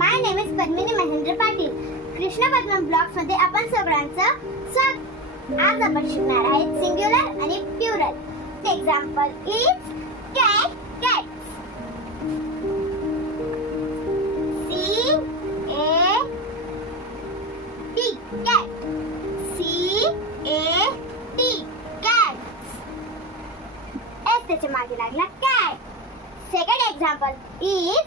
My name is Padmini Mahendra Patil. Krishna Padman blogs मध्ये आपण सगळ्यांचं स्वागत. आज आपण शिकणार आहे सिंग्युलर आणि plural. Example is cat, cats. C A T, cat. C A T, cats. S त्याच्या मागे लागला cat. Second example is